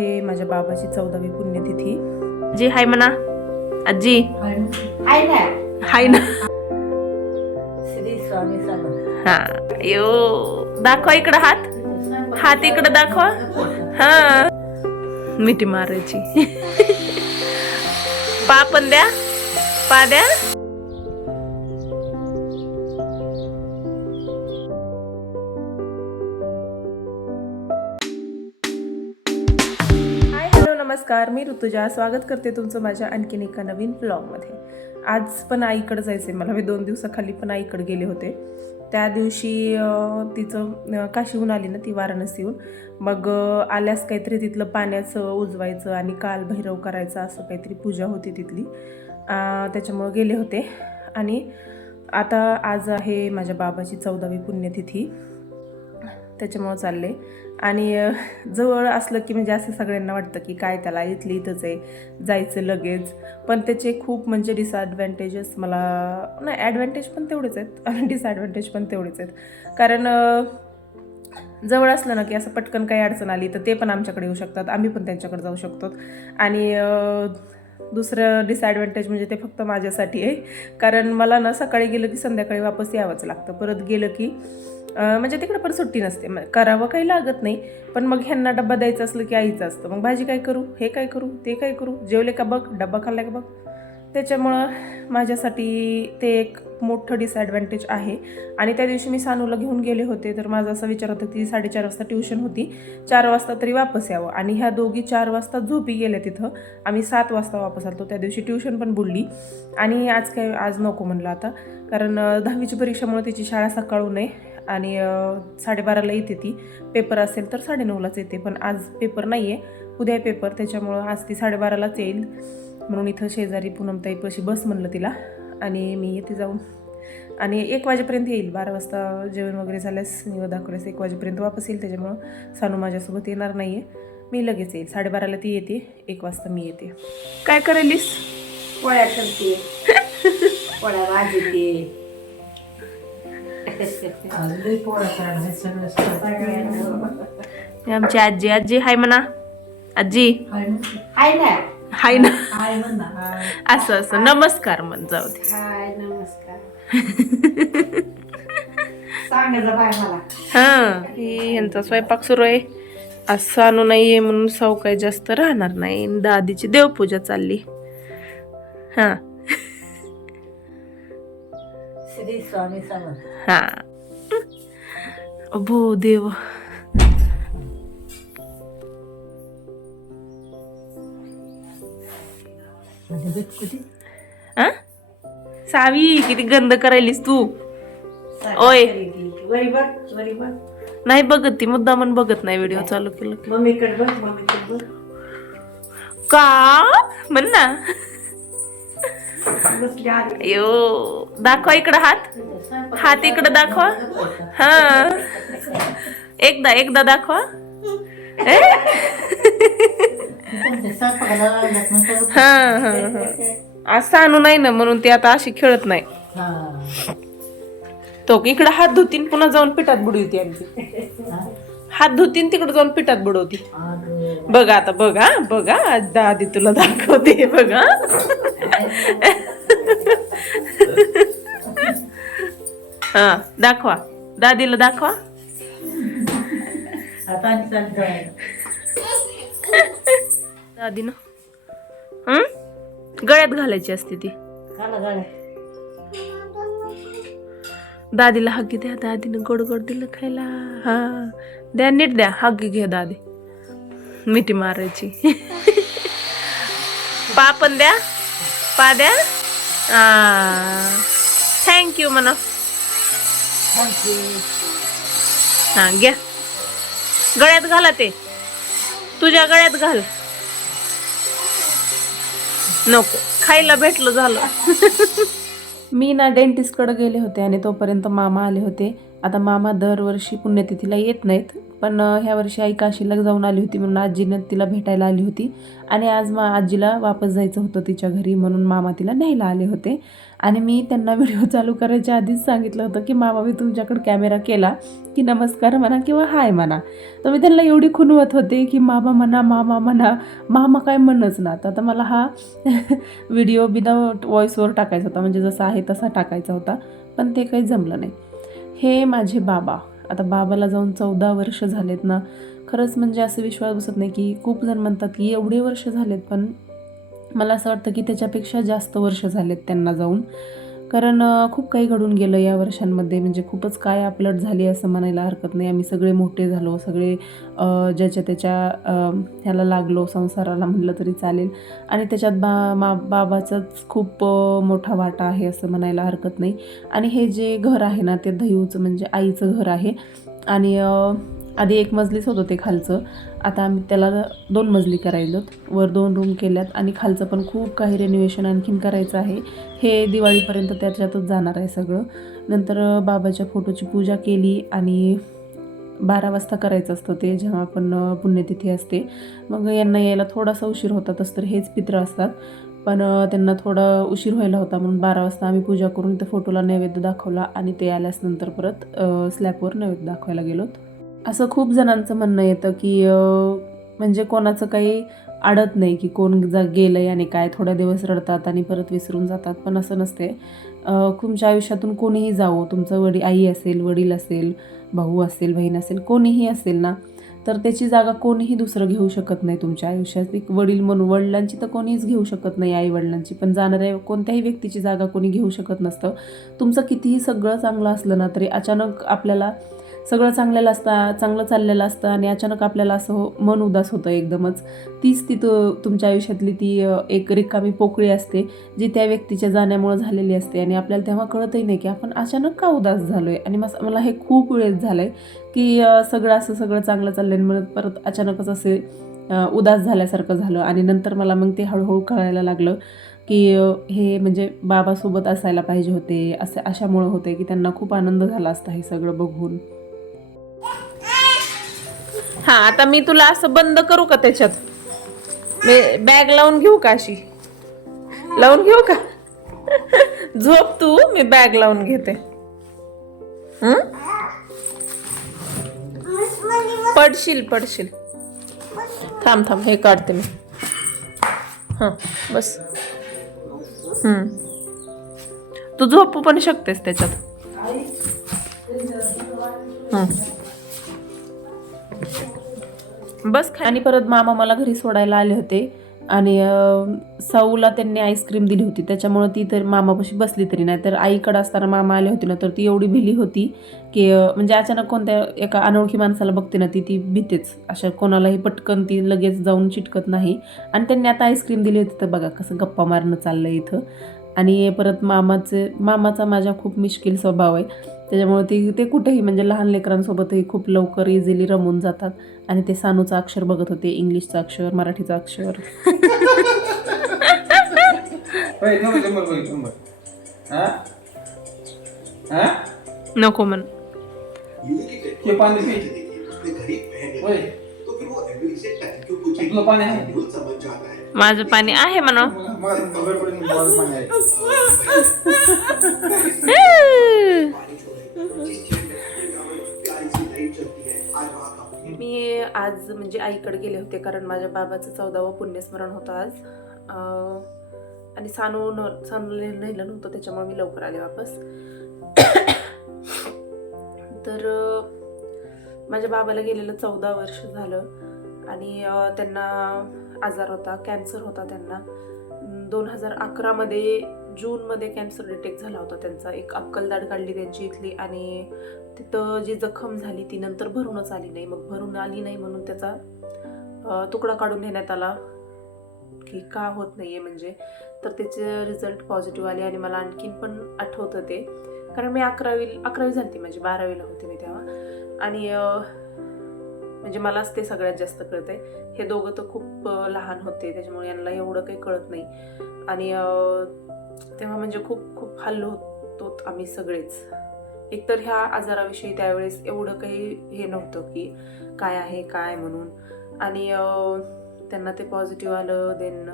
आहे माझ्या बाबाची 14वी पुण्यतिथी. जी हाय म्हणा आजी. हाय ना. हाय ना. श्री स्वामी समर्थ. हा यो दाखवा इकडं हात. हात इकडं दाखवा. हा मिठी मारायची. पा पण द्या. पा द्या. नमस्कार, मी ऋतुजा. स्वागत करते तुमचं माझ्या आणखीन एका नवीन व्लॉगमध्ये. आज पण आईकडे जायचं आहे मला. मी 2 दिवसाखाली पण आईकडे गेले होते. त्या दिवशी तिचं काशीहून आली ना ती, वाराणसीहून. मग आल्यास काहीतरी तिथलं पाण्याचं उजवायचं आणि काल भैरव करायचं असं काहीतरी पूजा होती तिथली. त्याच्यामुळं गेले होते. आणि आता आज आहे माझ्या बाबाची 14वी पुण्यतिथी, त्याच्यामुळं चालले. आणि जवळ असलं की म्हणजे असं सगळ्यांना वाटतं की काय त्याला इथली इथंच आहे, जायचं लगेच. पण त्याचे खूप म्हणजे डिसॲडव्हान्टेजेस मला नाही, ॲडव्हान्टेज पण तेवढेच आहेत आणि डिसॲडव्हान्टेज पण तेवढेच आहेत. कारण जवळ असलं ना की असं पटकन काही अडचण आली तर ते पण आमच्याकडे येऊ शकतात, आम्ही पण त्यांच्याकडे जाऊ शकतो. आणि दुसरं डिसॲडव्हान्टेज म्हणजे ते फक्त माझ्यासाठी आहे. कारण मला ना सकाळी गेलं की संध्याकाळी वापस यावंच लागतं. परत गेलं की म्हणजे तिकडे पण सुट्टी नसते. करावं काही लागत नाही, पण मग ह्यांना डब्बा द्यायचं असलं की आईचं असतं. मग भाजी काय करू, हे काय करू, ते काय करू, जेवले का बघ, डब्बा खाल्ला का बघ. त्याच्यामुळं माझ्यासाठी ते एक मोठं डिसॲडव्हान्टेज आहे. आणि त्या दिवशी मी सानूला घेऊन गेले होते तर माझा असा विचार होता की 4:30 वाजता ट्युशन होती, 4 वाजता तरी वापस यावं. आणि ह्या दोघी 4 वाजता झोपी गेल्या तिथं. आम्ही 7 वाजता वापस आलो. त्या दिवशी ट्युशन पण बुडली. आणि आज नको म्हणलं आता, कारण 10वीची परीक्षामुळे तिची शाळा सकाळून आहे आणि 12:30ला येते ती. पेपर असेल तर 9:30लाच येते, पण आज पेपर नाही आहे, उद्या पेपर. त्याच्यामुळं आज ती 12:30लाच येईल. म्हणून इथं शेजारी पूनमताईपाशी बस म्हणलं तिला, आणि मी येते जाऊन. आणि 1 वाजेपर्यंत येईल. 12 वाजता जेवण वगैरे झाल्यास निवड दाखवल्यास 1 वाजेपर्यंत वापस येईल. त्याच्यामुळं सानू माझ्यासोबत येणार नाही आहे, मी लगेच येईल. 12:30ला ती येते, 1 वाजता मी येते. काय करेलीस? पोळ्या करते. पोळ्या भाजते. आमची आजी. आजी हाय म्हणा आजी. हाय ना. हाय ना. असं नमस्कार म्हण, जाऊ दे. हाय नमस्कार. सांगायचं बाय मला. हा यांचा स्वयंपाक सुरू आहे. आज सानू नाहीये म्हणून साऊ काही जास्त राहणार नाही. दादीची देवपूजा चालली. हा श्री स्वामी समर्थ. हा अभो देव. सावी किती गंध करायलीस तू. ओय वरी बघ. नाही बघत ती, मुद्दामन बघत नाही. व्हिडिओ चालू केलं की. मम्मीकडे बघ. का म्हण ना. यो दाखवा इकडं हात. हात इकडं दाखवा. हा एकदा दाखवा. हा आज सानू नाही ना म्हणून ती आता अशी खेळत नाही. तो इकडं हात धुतीन पुन्हा जाऊन पिठात बुडवती. आमची हात धुतीन तिकडे जाऊन पिठात बुडवती. बघा आता, बघा दादी तुला दाखवते बघा. हा दाखवा, दादीला दाखवा. दादीनं गळ्यात घालायची असते ती. दादीला हग्गी द्या. दादीनं गोड गोड दिलं खायला. हा द्या, नीट द्या. हग्गी घ्या दादी, मिठी मारायची. पा पण द्या. पा द्या. थँक्यू म्हणा. हा घ्या. गळ्यात घाला, ते तुझ्या गळ्यात घाल. नको, खायला भेटलं झालं. मी ना डेंटिस्टकडे गेले होते आणि तोपर्यंत मामा आले होते. आता मामा दरवर्षी पुण्यतिथीला येत नाहीत, पण ह्या वर्षी आई काशीला जाऊन आली होती म्हणून आजीनं तिला भेटायला आली होती आणि आज आजीला वापस जायचं होतं तिच्या घरी म्हणून मामा तिला न्यायला आले होते. आणि मी त्यांना व्हिडिओ चालू करायच्या आधीच सांगितलं होतं की मामा मी तुमच्याकडे कॅमेरा केला की नमस्कार म्हणा किंवा हाय म्हणा. तर मी त्यांना एवढी खुणवत होते की मामा म्हणा मामा म्हणा, मामा काय म्हणच ना. तर आता मला हा व्हिडिओ विदाऊट व्हॉईसवर टाकायचा होता, म्हणजे जसा आहे तसा टाकायचा होता, पण ते काही जमलं नाही. हे माझे बाबा. आता बाबाला जाऊन 14 वर्ष झालेत ना. खरंच म्हणजे असं विश्वास बसत नाही की खूप जण म्हणतात की एवढे वर्ष झालेत, पण मला असं वाटतं की त्याच्यापेक्षा जास्त वर्ष झालेत त्यांना जाऊन. कारण खूप काही घडून गेलं या वर्षांमध्ये, म्हणजे खूपच काय अपलट झाली असं म्हणायला हरकत नाही. आम्ही सगळे मोठे झालो, सगळे ज्याच्या त्याच्या ह्याला लागलो, संसाराला म्हटलं तरी चालेल. आणि त्याच्यात बाबाचाच खूप मोठा वाटा आहे असं म्हणायला हरकत नाही. आणि हे जे घर आहे ना ते दहीऊचं म्हणजे आईचं घर आहे. आणि आधी 1 मजलीच होतं ते खालचं, आता आम्ही त्याला 2 मजली करायलोत. वर 2 रूम केल्यात आणि खालचं पण खूप काही रेनोव्हेशन आणखीन करायचं आहे. हे दिवाळीपर्यंत त्याच्यातच जाणार आहे सगळं. नंतर बाबाच्या फोटोची पूजा केली आणि 12 वाजता करायचं असतं ते, जेव्हा पण पुण्यतिथी असते. मग यांना यायला थोडासा उशीर होता, तसं तर हेच पित्र असतात, पण त्यांना थोडा उशीर व्हायला होता म्हणून 12 वाजता आम्ही पूजा करून इथं फोटोला नैवेद्य दाखवला आणि ते आल्यास नंतर परत स्लॅबवर नैवेद्य दाखवायला गेलोत. असं खूप जणांचं म्हणणं येतं की म्हणजे कोणाचं काही अडत नाही की कोण गेलं आहे आणि काय, थोड्या दिवस रडतात आणि परत विसरून जातात, पण असं नसते. तुमच्या आयुष्यातून कोणीही जावो, तुमचं आई असेल, वडील असेल, भाऊ असेल, बहीण असेल, कोणीही असेल ना, तर त्याची जागा कोणीही दुसरं घेऊ शकत नाही तुमच्या आयुष्यात. एक वडील म्हणून वडिलांची तर कोणीच घेऊ शकत नाही, आई वडिलांची, पण जाणाऱ्या कोणत्याही व्यक्तीची जागा कोणी घेऊ शकत नसतं. तुमचं कितीही सगळं चांगलं असलं ना तरी अचानक आपल्याला सगळं चांगलं चाललेलं असतं आणि अचानक आपल्याला असं मन उदास होतं एकदमच. तीच तुमच्या आयुष्यातली ती एक रिकामी पोकळी असते जी त्या व्यक्तीच्या जाण्यामुळे झालेली असते आणि आपल्याला तेव्हा कळतही नाही की आपण अचानक का उदास झालोय. आणि मला हे खूप वेळेस झालंय की सगळं चांगलं चाललंय म्हणून परत अचानकच असे उदास झाल्यासारखं झालं. आणि नंतर मला मग ते हळूहळू कळायला लागलं की हे म्हणजे बाबासोबत असायला पाहिजे होते, अशामुळं होते की त्यांना खूप आनंद झाला असता हे सगळं बघून. हा, आता मी तुला असं बंद करू का त्याच्यात? बॅग लावून घेऊ का, अशी लावून घेऊ का? झोप तू, मी बॅग लावून घेते. पडशील. थांब हे काढते मी. हां बस. तू झोपू पण शकतेस त्याच्यात. बस. आणि परत मामा मला घरी सोडायला आले होते आणि साऊला त्यांनी आईस्क्रीम दिली होती, त्याच्यामुळे ती तर मामापाशी बसली तरी. नाही तर आईकडे असताना मामा आले होते ना, तर ती एवढी भिली होती की म्हणजे अचानक कोणत्या एका अनोळखी माणसाला बघते ना ती भीतेच. अशा कोणालाही पटकन ती लगेच जाऊन चिटकत नाही. आणि त्यांनी आता आईस्क्रीम दिली होती तर बघा कसं गप्पा मारणं चाललं इथं. आणि परत मामाचा माझ्या खूप मिश्किल स्वभाव आहे, त्याच्यामुळे ते कुठेही म्हणजे लहान लेकरांसोबतही खूप लवकर इझिली रमून जातात. आणि ते सानूचं अक्षर बघत होते, इंग्लिशचं अक्षर, मराठीचं अक्षर. नको म्हण. माझं पाणी आहे म्हणा. मी आज म्हणजे आईकडे गेले होते कारण माझ्या बाबाचं 14वं पुण्यस्मरण होतं आज. आणि सानूला नेलं नव्हतं, त्याच्यामुळे मी लवकर आले वापस. तर माझ्या बाबाला गेलेलं 14 वर्ष झालं आणि त्यांना आजार होता, कॅन्सर होता त्यांना. 2011 जूनमध्ये कॅन्सर डिटेक्ट झाला होता त्यांचा. एक अक्कलदाढ काढली त्यांची इथली आणि तिथं जी जखम झाली ती नंतर भरूनच आली नाही. मग भरून आली नाही म्हणून त्याचा तुकडा काढून नेण्यात आला की का होत नाहीये म्हणजे. तर त्याचे रिझल्ट पॉझिटिव्ह आले आणि मला आणखीन पण आठवतं ते, कारण मी 11वी झाली माझी, 12वीला होते मी तेव्हा. आणि म्हणजे मलाच ते सगळ्यात जास्त कळतंय. हे दोघं तर खूप लहान होते त्याच्यामुळे यांना एवढं काही कळत नाही. आणि तेव्हा म्हणजे खूप खूप हल्लो होतो आम्ही सगळेच एकतर ह्या आजाराविषयी त्यावेळेस एवढं काही हे नव्हतं की काय आहे काय म्हणून. आणि त्यांना ते पॉझिटिव्ह आलं. देन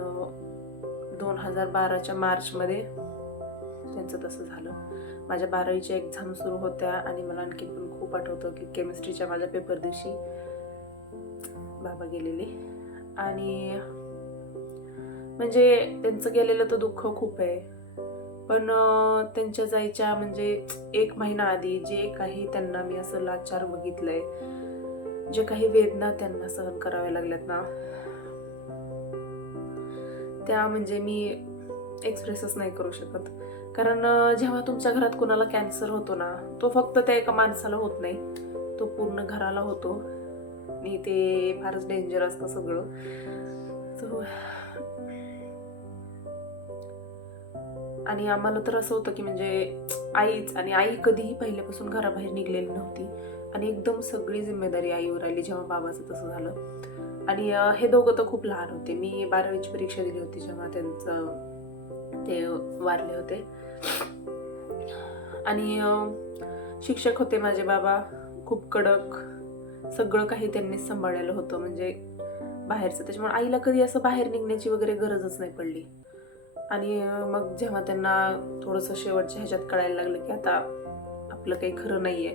2012च्या मार्चमध्ये त्यांचं तसं झालं. माझ्या 12वीच्या एक्झाम सुरू होत्या आणि मला आणखी पण खूप आठवतं की केमिस्ट्रीच्या माझ्या पेपर दिवशी बाबा गेलेले. आणि म्हणजे त्यांचं गेलेलं तर दुःख खूप आहे, पण त्यांच्या जायच्या म्हणजे 1 महिना आधी जे काही त्यांना मी असं लाचार बघितलंय, जे काही वेदना त्यांना सहन कराव्या लागल्यात ना, त्या म्हणजे मी एक्सप्रेसच नाही करू शकत. कारण जेव्हा तुमच्या घरात कोणाला कॅन्सर होतो ना, तो फक्त त्या एका माणसाला होत नाही, तो पूर्ण घराला होतो आणि ते फारच डेंजर असतं सगळं. So, आणि आम्हाला तर असं होतं की म्हणजे आई कधीही पहिल्यापासून घराबाहेर निघलेली नव्हती आणि एकदम सगळी जिम्मेदारी आईवर आली जेव्हा बाबाचं तसं झालं. आणि हे दोघं तर खूप लहान होते. मी 12वीची परीक्षा दिली होती जेव्हा ते वारले होते. आणि शिक्षक होते माझे बाबा, खूप कडक, सगळं काही त्यांनीच सांभाळलेलं होतं म्हणजे बाहेरचं. त्याच्यामुळे आईला कधी असं बाहेर निघण्याची वगैरे गरजच नाही पडली. आणि मग जेव्हा त्यांना थोडंसं शेवटच्या ह्याच्यात कळायला लागलं की आता आपलं काही खरं नाहीये,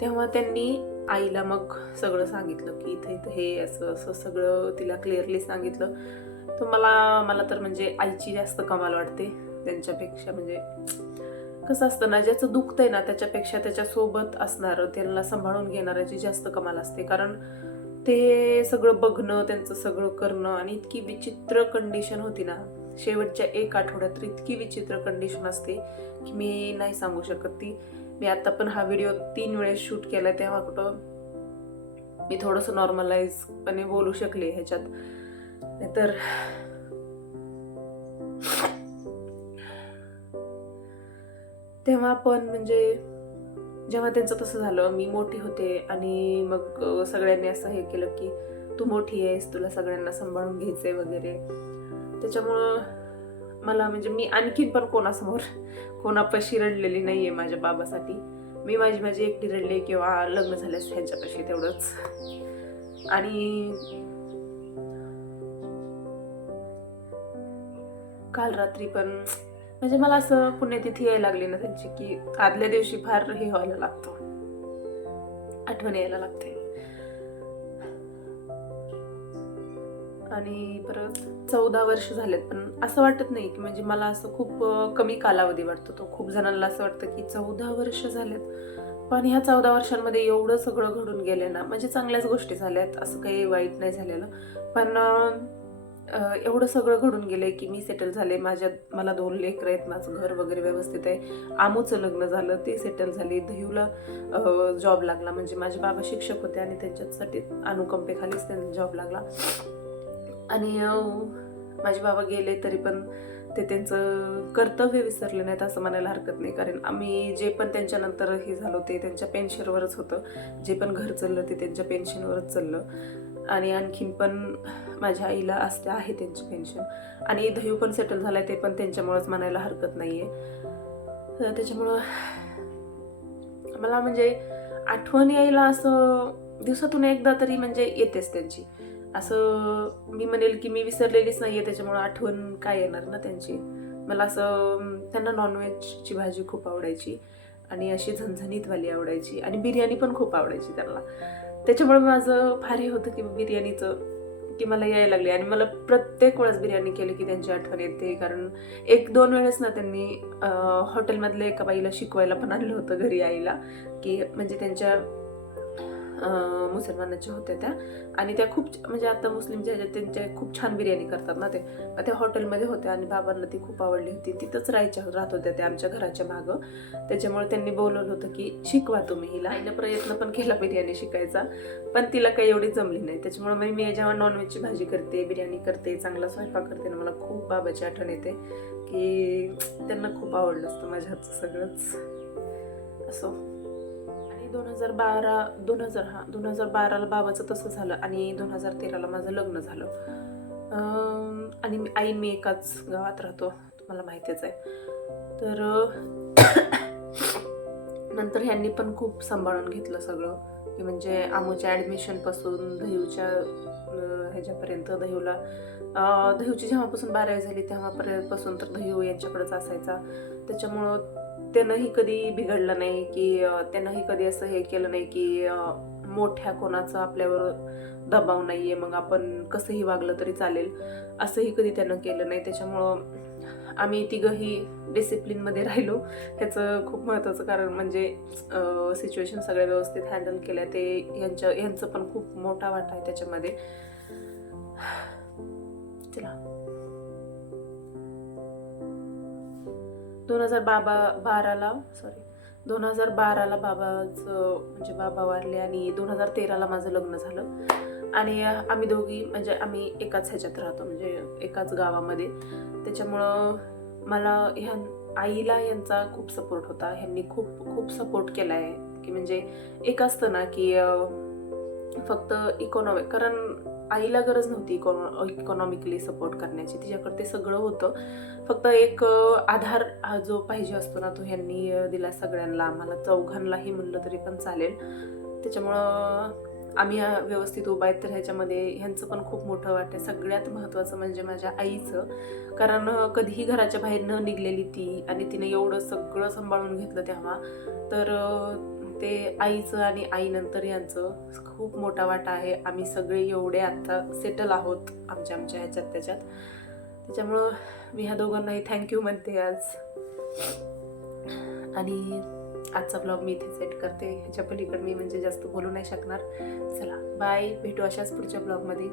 तेव्हा त्यांनी आईला मग सगळं सांगितलं की इथं हे असं असं सगळं तिला क्लिअरली सांगितलं. तर मला तर म्हणजे आईची जास्त कमाल वाटते त्यांच्यापेक्षा. म्हणजे कसं असतं ना, ज्याचं दुखतंय ना त्याच्यापेक्षा त्याच्यासोबत असणारं, त्यांना सांभाळून घेणाऱ्याची जास्त कमाल असते. कारण ते सगळं बघणं, त्यांचं सगळं करणं, आणि इतकी विचित्र कंडिशन होती ना शेवटच्या 1 आठवड्यात, तर इतकी विचित्र कंडिशन असते की मी नाही सांगू शकत ती. मी आता पण हा व्हिडिओ 3 वेळेस शूट केला, तेव्हा कुठं मी थोडंसं नॉर्मलाइजपणे बोलू शकले ह्याच्यात. नाहीतर तेव्हा पण म्हणजे जेव्हा त्यांचं तसं झालं, मी मोठी होते आणि मग सगळ्यांनी असं हे केलं की तू मोठी आहेस, तुला सगळ्यांना सांभाळून घ्यायचंय वगैरे. त्याच्यामुळं मला म्हणजे मी आणखीन पण कोणापाशी रडलेली नाहीये माझ्या बाबासाठी. मी माझी एकटी रडले किंवा लग्न झाल्यास ह्यांच्यापाशी, तेवढंच. आणि काल रात्री पण म्हणजे मला असं पुण्यतिथी यायला लागली ना त्यांची की आदल्या दिवशी फार हे व्हायला लागतो, आठवण यायला लागते. आणि परत 14 वर्ष झालेत, पण असं वाटत नाही की म्हणजे मला असं खूप कमी कालावधी वाटतो तो. खूप जणांना असं वाटतं की 14 वर्ष झालेत, पण ह्या 14 वर्षांमध्ये एवढं सगळं घडून गेलं ना. म्हणजे चांगल्याच गोष्टी झाल्यात, असं काही वाईट नाही झालेलं, पण एवढं सगळं घडून गेलंय की मी सेटल झाले, मला 2 लेकरं आहेत, माझं घर वगैरे व्यवस्थित आहे. आमूचं लग्न झालं, ते सेटल झाले. दह्यूला जॉब लागला, म्हणजे माझे बाबा शिक्षक होते आणि त्यांच्यासाठी अनुकंपेखालीच त्यांना जॉब लागला. आणि माझे बाबा गेले तरी पण ते त्यांचं कर्तव्य विसरले नाहीत असं म्हणायला हरकत नाही. कारण आम्ही जे पण त्यांच्यानंतर हे झालं ते त्यांच्या पेन्शनवरच होतं. जे पण घर चाललं ते त्यांच्या पेन्शनवरच चाललं. आणि आणखीन पण माझ्या आईला आहे त्यांची पेन्शन. आणि दह्यू पण सेटल झालाय, ते पण त्यांच्यामुळेच म्हणायला हरकत नाहीये. त्याच्यामुळं मला म्हणजे आठवण यायला असं दिवसातून एकदा तरी म्हणजे येतेच त्यांची. असं मी म्हणेल की मी विसरलेलीच नाहीये, त्याच्यामुळे आठवण काय येणार ना त्यांची. मला असं त्यांना नॉनव्हेजची भाजी खूप आवडायची आणि अशी झणझणीतवाली आवडायची, आणि बिर्याणी पण खूप आवडायची त्यांना. त्याच्यामुळे माझं फार हे होतं की बिर्याणीचं की मला यायला लागली, आणि मला प्रत्येक वेळेस बिर्याणी केली की त्यांची आठवण येते. कारण 1-2 वेळेस ना त्यांनी हॉटेलमधल्या एका बाईला शिकवायला पण आणलं होतं घरी आईला, की म्हणजे त्यांच्या मुसलमानाच्या होत्या त्या, आणि त्या खूप म्हणजे आता मुस्लिमच्या ह्याच्यात त्यांच्या खूप छान बिर्याणी करतात ना ते. त्या हॉटेलमध्ये होत्या आणि बाबांना ती खूप आवडली होती. तिथंच राहत होत्या त्या आमच्या घराच्या मागं. त्याच्यामुळे त्यांनी बोलवलं होतं की शिकवा तुम्ही हिला. आईनं प्रयत्न पण केला बिर्याणी शिकायचा, पण तिला काही एवढी जमली नाही. त्याच्यामुळे मी जेव्हा नॉनव्हेजची भाजी करते, बिर्याणी करते, चांगला स्वयंपाक करते ना, मला खूप बाबाची आठवण येते की त्यांना खूप आवडलं असतं माझ्या हातचं सगळंच असो. 2012ला बाबाचं तसं झालं आणि 2013ला माझं लग्न झालं. आणि मी एकाच गावात राहतो, तुम्हाला माहितीच आहे. तर नंतर ह्यांनी पण खूप सांभाळून घेतलं सगळं, की म्हणजे आमूच्या ॲडमिशनपासून दहिवच्या ह्याच्यापर्यंत दहिवची जेव्हापासून 12वी झाली तेव्हापासून तर दहिव यांच्याकडेच असायचा. त्याच्यामुळं त्यानंही कधी बिघडलं नाही, की त्यानंही कधी असं हे केलं नाही की मोठ्या कोणाचं आपल्यावर दबाव नाही आहे, मग आपण कसंही वागलं तरी चालेल, असंही कधी त्यानं केलं नाही. त्याच्यामुळं आम्ही तिघंही डिसिप्लिनमध्ये राहिलो. ह्याचं खूप महत्त्वाचं कारण म्हणजे सिच्युएशन सगळ्या व्यवस्थित हँडल केल्या, ते यांचं पण खूप मोठा वाटा आहे त्याच्यामध्ये. चला 2012ला बाबाचं म्हणजे बाबा वारले आणि 2013ला माझं लग्न झालं आणि आम्ही दोघी म्हणजे आम्ही एकाच ह्याच्यात राहतो, म्हणजे एकाच गावामध्ये. त्याच्यामुळं मला आईला यांचा खूप सपोर्ट होता. ह्यांनी खूप खूप सपोर्ट केला आहे, की म्हणजे एक असतं ना की फक्त इकॉनॉमिक, कारण आईला गरज नव्हती इकॉनॉमिकली सपोर्ट करण्याची, तिच्याकडे ते सगळं होतं. फक्त एक आधार जो पाहिजे असतो ना, तो ह्यांनी दिला सगळ्यांना, आम्हाला चौघांनाही म्हणलं तरी पण चालेल. त्याच्यामुळं आम्ही व्यवस्थित उभा आहेत. तर ह्याच्यामध्ये ह्यांचं पण खूप मोठं वाटतं. सगळ्यात महत्त्वाचं म्हणजे माझ्या आईचं, कारण कधीही घराच्या बाहेर न निघलेली ती आणि तिने एवढं सगळं सांभाळून घेतलं तेव्हा, तर ते आईचं आणि आईनंतर यांचं खूप मोठा वाटा आहे. आम्ही सगळे एवढे आता सेटल आहोत आमच्या ह्याच्यात त्याच्यात. त्याच्यामुळं मी ह्या दोघांनाही थँक्यू म्हणते आज. आणि आजचा ब्लॉग मी इथे सेट करते. ह्याच्या पलीकडे मी म्हणजे जास्त बोलू नाही शकणार. चला बाय, भेटू अशाच पुढच्या ब्लॉगमध्ये.